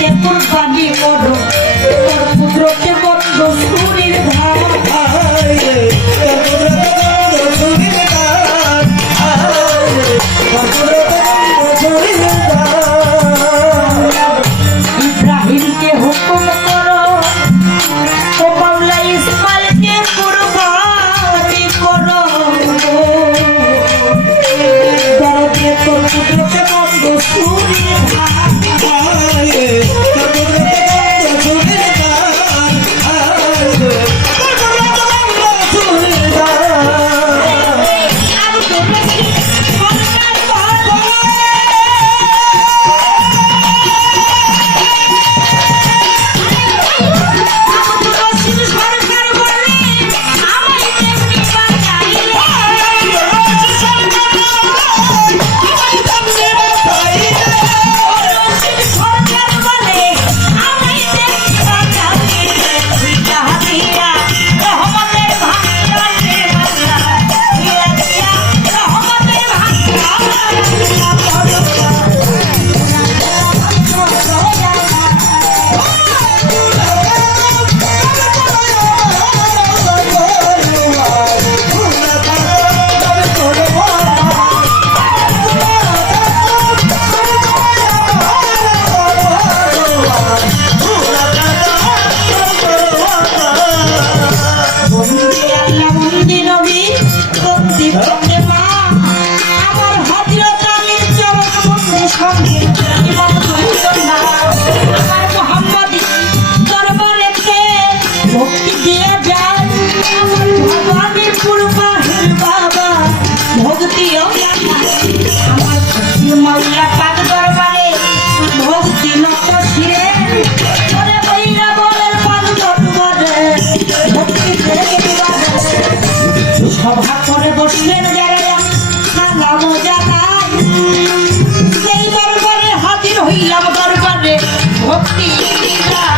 মাকে কুরবানি করো। তোর পুত্রকে বন্ধ সুরির ইব্রাহিমকে হুকুম সঙ্গে আমার মোহাম্মদ দরবারেতে ভক্তি দিয়ে যায় আমার ভবানীর পূর্বাহের বাবা ভক্তিও আমার দরবারে, ভক্তি সভা করে বসলেন যারা সালাম Yeah.